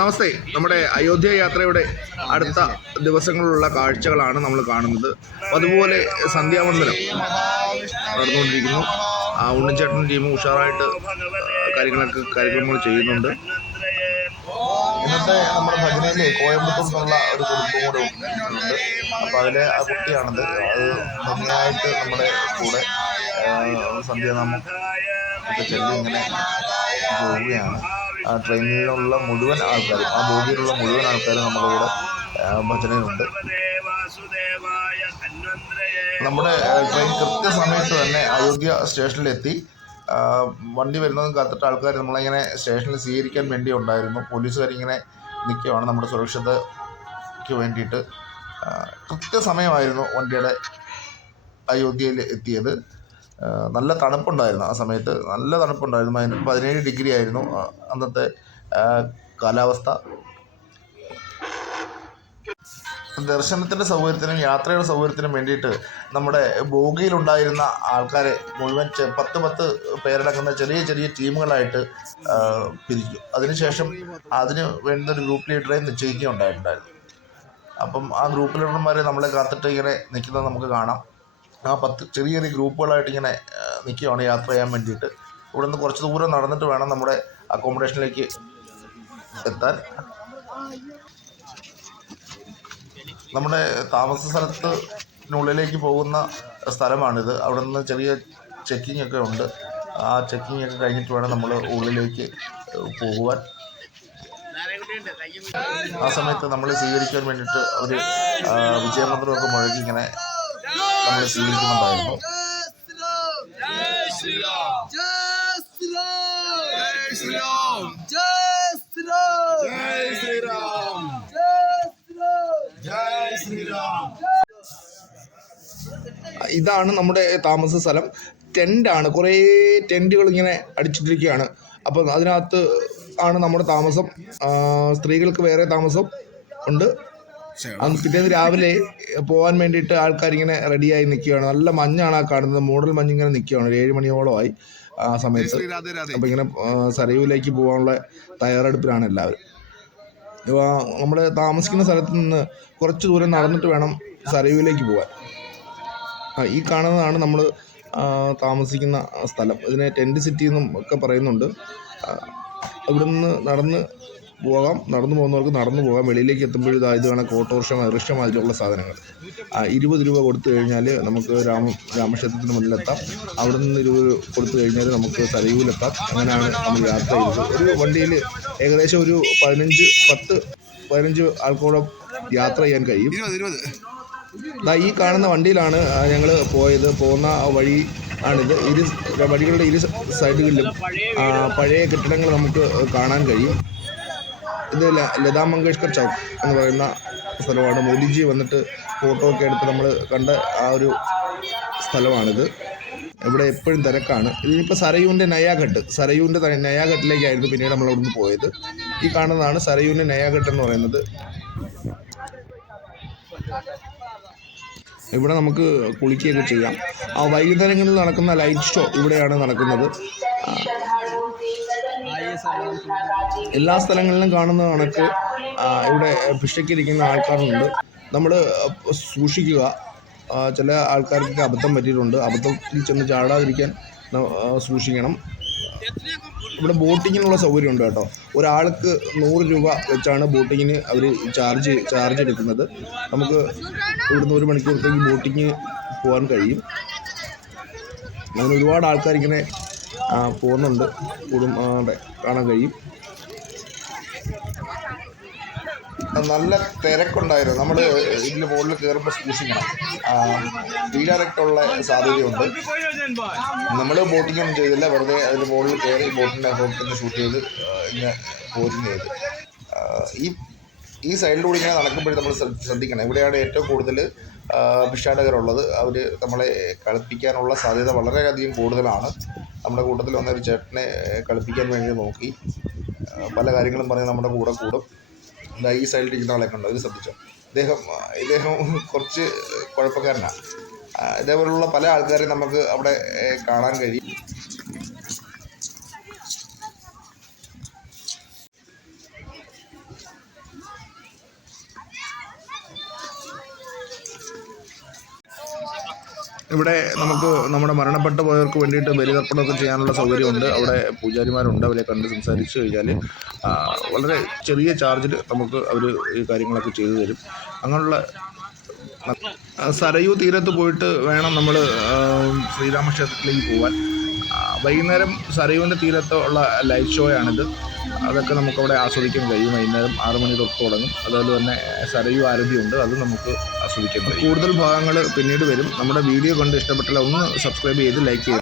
നമസ്തേ. നമ്മുടെ അയോധ്യ യാത്രയുടെ അടുത്ത ദിവസങ്ങളിലുള്ള കാഴ്ചകളാണ് നമ്മൾ കാണുന്നത്. അതുപോലെ സന്ധ്യാവന്ദനം നടന്നുകൊണ്ടിരിക്കുന്നു. ഉണ്ണിച്ചേട്ടൻ ടീമും ഉഷാറായിട്ട് കാര്യങ്ങൾ ചെയ്യുന്നുണ്ട്. ഇന്നത്തെ നമ്മുടെ ഭജനയിലെ കോയമ്പത്തൂർ എന്നുള്ള ഒരു കുടുംബം കൂടെ ഉണ്ട്. അപ്പോൾ അതിലെ ആ കുട്ടിയാണത്. അത് ഭംഗിയായിട്ട് നമ്മുടെ കൂടെ സന്ധ്യാനാമം ഒക്കെ ചൊല്ലി ഇങ്ങനെ പോവുകയാണ്. ട്രെയിനിലുള്ള മുഴുവൻ ആൾക്കാരും, ആ ബോഗിയിലുള്ള മുഴുവൻ ആൾക്കാരും നമ്മുടെ കൂടെ ഭജനയിലുണ്ട്. നമ്മുടെ ട്രെയിൻ കൃത്യസമയത്ത് തന്നെ അയോധ്യ സ്റ്റേഷനിലെത്തി. വണ്ടി വരുന്നതും കാത്തിട്ട് ആൾക്കാർ നമ്മളിങ്ങനെ സ്റ്റേഷനിൽ സ്വീകരിക്കാൻ വേണ്ടി ഉണ്ടായിരുന്നു. പോലീസുകാരിങ്ങനെ നിൽക്കുകയാണ് നമ്മുടെ സുരക്ഷിതയ്ക്ക് വേണ്ടിയിട്ട്. കൃത്യസമയമായിരുന്നു വണ്ടിയുടെ അയോധ്യയിൽ എത്തിയത്. നല്ല തണുപ്പുണ്ടായിരുന്നു ആ സമയത്ത്, നല്ല തണുപ്പുണ്ടായിരുന്നു. 17 ഡിഗ്രി ആയിരുന്നു അന്നത്തെ കാലാവസ്ഥ. ദർശനത്തിൻ്റെ സൗകര്യത്തിനും യാത്രയുടെ സൗകര്യത്തിനും വേണ്ടിയിട്ട് നമ്മുടെ ബോഗിയിലുണ്ടായിരുന്ന ആൾക്കാരെ മുഴുവൻ 10 പേരടങ്ങുന്ന ചെറിയ ചെറിയ ടീമുകളായിട്ട് പിരിക്കും. അതിനുശേഷം അതിന് വേണ്ടുന്നൊരു ഗ്രൂപ്പ് ലീഡറെ നിശ്ചയിക്കുകയുണ്ടായിട്ടുണ്ടായിരുന്നു. അപ്പം ആ ഗ്രൂപ്പ് ലീഡർമാരെ നമ്മളെ കാത്തിട്ട് ഇങ്ങനെ നിൽക്കുന്നത് നമുക്ക് കാണാം. ആ 10 ചെറിയ ചെറിയ ഗ്രൂപ്പുകളായിട്ട് ഇങ്ങനെ നിൽക്കുകയാണ് യാത്ര ചെയ്യാൻ വേണ്ടിയിട്ട്. ഇവിടെ നിന്ന് കുറച്ച് ദൂരം നടന്നിട്ട് വേണം നമ്മുടെ അക്കോമഡേഷനിലേക്ക് എത്താൻ. നമ്മുടെ താമസ സ്ഥലത്തിനുള്ളിലേക്ക് പോകുന്ന സ്ഥലമാണിത്. അവിടെ നിന്ന് ചെറിയ ചെക്കിംഗ് ഒക്കെ ഉണ്ട്. ആ ചെക്കിംഗ് ഒക്കെ കഴിഞ്ഞിട്ട് വേണം നമ്മൾ ഉള്ളിലേക്ക് പോകുവാൻ. ആ സമയത്ത് നമ്മൾ സ്വീകരിക്കാൻ വേണ്ടിയിട്ട് അവർ വിജയമന്ത്രമൊക്കെ മുഴക്കി ഇങ്ങനെ നമ്മൾ സ്വീകരിക്കുന്നുണ്ടായിരുന്നു. ഇതാണ് നമ്മുടെ താമസ സ്ഥലം. ടെൻ്റാണ്, കുറേ ടെൻറ്റുകൾ ഇങ്ങനെ അടിച്ചിട്ടിരിക്കുകയാണ്. അപ്പം അതിനകത്ത് ആണ് നമ്മുടെ താമസം. സ്ത്രീകൾക്ക് വേറെ താമസം ഉണ്ട്. പിറ്റേന്ന് രാവിലെ പോകാൻ വേണ്ടിയിട്ട് ആൾക്കാരിങ്ങനെ റെഡിയായി നിൽക്കുകയാണ്. നല്ല മഞ്ഞാണ് ആ കാണുന്നത്. മൂടൽ മഞ്ഞിങ്ങനെ നിൽക്കുകയാണ്. 7 മണിയോളമായി ആ സമയത്ത്. അപ്പം ഇങ്ങനെ സരയൂവിലേക്ക് പോകാനുള്ള തയ്യാറെടുപ്പിലാണ് എല്ലാവരും. നമ്മൾ താമസിക്കുന്ന സ്ഥലത്ത് നിന്ന് കുറച്ച് ദൂരം നടന്നിട്ട് വേണം സരയൂവിലേക്ക് പോകാൻ. ഈ കാണുന്നതാണ് നമ്മൾ താമസിക്കുന്ന സ്ഥലം. ഇതിനെ ടെൻറ്റ് സിറ്റി എന്നും ഒക്കെ പറയുന്നുണ്ട്. ഇവിടെ നിന്ന് നടന്നു പോകുന്നവർക്ക് നടന്നു പോകാം. വെളിയിലേക്ക് എത്തുമ്പോഴും ഇത് കണക്ക് ഓട്ടോറിക്ഷ, റിക്ഷ അതിലുള്ള സാധനങ്ങൾ 20 രൂപ കൊടുത്തു കഴിഞ്ഞാൽ നമുക്ക് രാമക്ഷേത്രത്തിന് മുന്നിലെത്താം. അവിടെ നിന്ന് 20 കൊടുത്തു കഴിഞ്ഞാൽ നമുക്ക് സരയൂവിലെത്താം. അങ്ങനെയാണ് നമ്മൾ യാത്ര ചെയ്തത്. ഒരു വണ്ടിയിൽ ഏകദേശം ഒരു 15 ആൾക്കോളം യാത്ര ചെയ്യാൻ കഴിയും. ഈ കാണുന്ന വണ്ടിയിലാണ് ഞങ്ങൾ പോകുന്ന വഴി ആണിത്. വഴികളുടെ ഇരു സൈഡുകളിലും പഴയ കെട്ടിടങ്ങൾ നമുക്ക് കാണാൻ കഴിയും. ഇത് ലതാ മങ്കേഷ്കർ ചൗക്ക് എന്ന് പറയുന്ന സ്ഥലമാണ്. മോദിജി വന്നിട്ട് ഫോട്ടോ ഒക്കെ എടുത്ത് നമ്മൾ കണ്ട ആ ഒരു സ്ഥലമാണിത്. ഇവിടെ എപ്പോഴും തിരക്കാണ്. ഇതിനിപ്പോൾ സരയൂവിൻ്റെ നയാഘട്ടിലേക്കായിരുന്നു പിന്നീട് നമ്മൾ അവിടുന്ന് പോയത്. ഈ കാണുന്നതാണ് സരയൂവിൻ്റെ നയാഘട്ട് എന്ന് പറയുന്നത്. ഇവിടെ നമുക്ക് കുളിക്കുകയൊക്കെ ചെയ്യാം. വൈകുന്നേരങ്ങളിൽ നടക്കുന്ന ലൈറ്റ് ഷോ ഇവിടെയാണ് നടക്കുന്നത്. എല്ലാ സ്ഥലങ്ങളിലും കാണുന്ന കണക്ക് ഇവിടെ ഭിക്ഷയ്ക്കിരിക്കുന്ന ആൾക്കാരുണ്ട്. നമ്മൾ സൂക്ഷിക്കുക. ചില ആൾക്കാർക്ക് അബദ്ധം പറ്റിയിട്ടുണ്ട്. അബദ്ധത്തിൽ ചെന്ന് ചാടാതിരിക്കാൻ സൂക്ഷിക്കണം. ഇവിടെ ബോട്ടിങ്ങിനുള്ള സൗകര്യമുണ്ട് കേട്ടോ. ഒരാൾക്ക് 100 രൂപ വെച്ചാണ് ബോട്ടിങ്ങിന് അവർ ചാർജ് എടുക്കുന്നത്. നമുക്ക് ഇവിടുന്ന് 1 മണിക്കൂറത്തേക്ക് ബോട്ടിങ് പോകാൻ കഴിയും. അങ്ങനെ ഒരുപാട് ആൾക്കാരിങ്ങനെ പോകുന്നുണ്ട്. കാണാൻ കഴിയും. നല്ല തിരക്കുണ്ടായിരുന്നു. നമ്മൾ ഇതിൽ മുകളിൽ കയറുമ്പോൾ സൂക്ഷിക്കണം. റീഡയറക്റ്റുള്ള സാധ്യതയുണ്ട്. നമ്മൾ ബോട്ടിങ്ങൊന്നും ചെയ്തില്ല. വെറുതെ അതിന് മുകളിൽ കയറി ബോട്ടിൻ്റെ ഹോട്ടലിൽ ഷൂട്ട് ചെയ്ത് ഇങ്ങനെ പോരും ചെയ്ത്. ഈ സൈഡിലൂടെ ഇങ്ങനെ നടക്കുമ്പോഴും നമ്മൾ ശ്രദ്ധിക്കണം. ഇവിടെയാണ് ഏറ്റവും കൂടുതൽ ഭിക്ഷാടകരുള്ളത്. അവർ നമ്മളെ കളിപ്പിക്കാനുള്ള സാധ്യത വളരെയധികം കൂടുതലാണ്. നമ്മുടെ കൂട്ടത്തിൽ വന്നൊരു ചേട്ടനെ കളിപ്പിക്കാൻ വേണ്ടി നോക്കി. പല കാര്യങ്ങളും പറഞ്ഞ് നമ്മുടെ കൂടെ കൂടും. ഈ സൈഡിലിരിക്കുന്ന ആളെ കണ്ടോ? ഇത് ശ്രദ്ധിച്ചോ? ഇദ്ദേഹം കുറച്ച് കുഴപ്പക്കാരനാണ്. ഇതേപോലുള്ള പല ആൾക്കാരെയും നമുക്ക് അവിടെ കാണാൻ കഴിയും. ഇവിടെ നമുക്ക് നമ്മുടെ മരണപ്പെട്ടു പോയവർക്ക് വേണ്ടിയിട്ട് ബലിതർപ്പണമൊക്കെ ചെയ്യാനുള്ള സൗകര്യമുണ്ട്. അവിടെ പൂജാരിമാരുണ്ട്. അവരെ കണ്ട് സംസാരിച്ച് കഴിഞ്ഞാൽ വളരെ ചെറിയ ചാർജിൽ നമുക്ക് അവർ ഈ കാര്യങ്ങളൊക്കെ ചെയ്തു തരും. അങ്ങനെയുള്ള സരയൂ തീരത്ത് പോയിട്ട് വേണം നമ്മൾ ശ്രീരാമക്ഷേത്രത്തിലേക്ക് പോകാൻ. വൈകുന്നേരം സരയൂവിൻ്റെ തീരത്ത് ഉള്ള ലൈറ്റ് ഷോയാണിത്. അതൊക്കെ നമുക്കവിടെ ആസ്വദിക്കാൻ കഴിയും. വൈകുന്നേരം 6 മണി തൊട്ട് തുടങ്ങും. അതുപോലെ തന്നെ സരയൂ ആരതിയുണ്ട്, അത് നമുക്ക് ആസ്വദിക്കാൻ കഴിയും. കൂടുതൽ ഭാഗങ്ങൾ പിന്നീട് വരും. നമ്മുടെ വീഡിയോ കണ്ട് ഇഷ്ടപ്പെട്ടാൽ ഒന്ന് സബ്സ്ക്രൈബ് ചെയ്ത് ലൈക്ക് ചെയ്യുക.